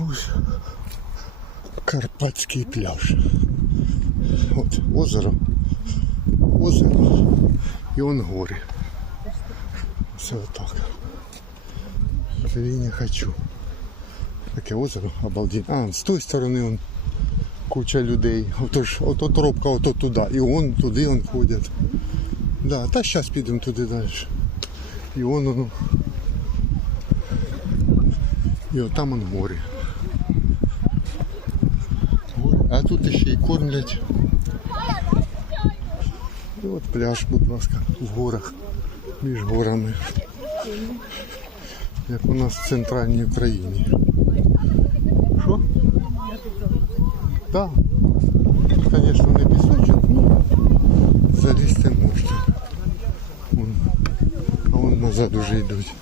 Ось Карпатський пляж. От озеро. Озеро. І он гори. Все отак. не хочу. Таке озеро обалденно. А, з тої сторони он куча людей. Ото ж, ото тропка, ото туди. І он туди он ходять. Да, та зараз підемо туди далі. І он воно. І от там он море. А тут ще й кормлять. І от пляж, будь ласка, в горах, між горами. Як у нас в центральній Україні. Що? Так. Тут, звісно, не пісочок, ну залізти можна. А вон назад уже йдуть.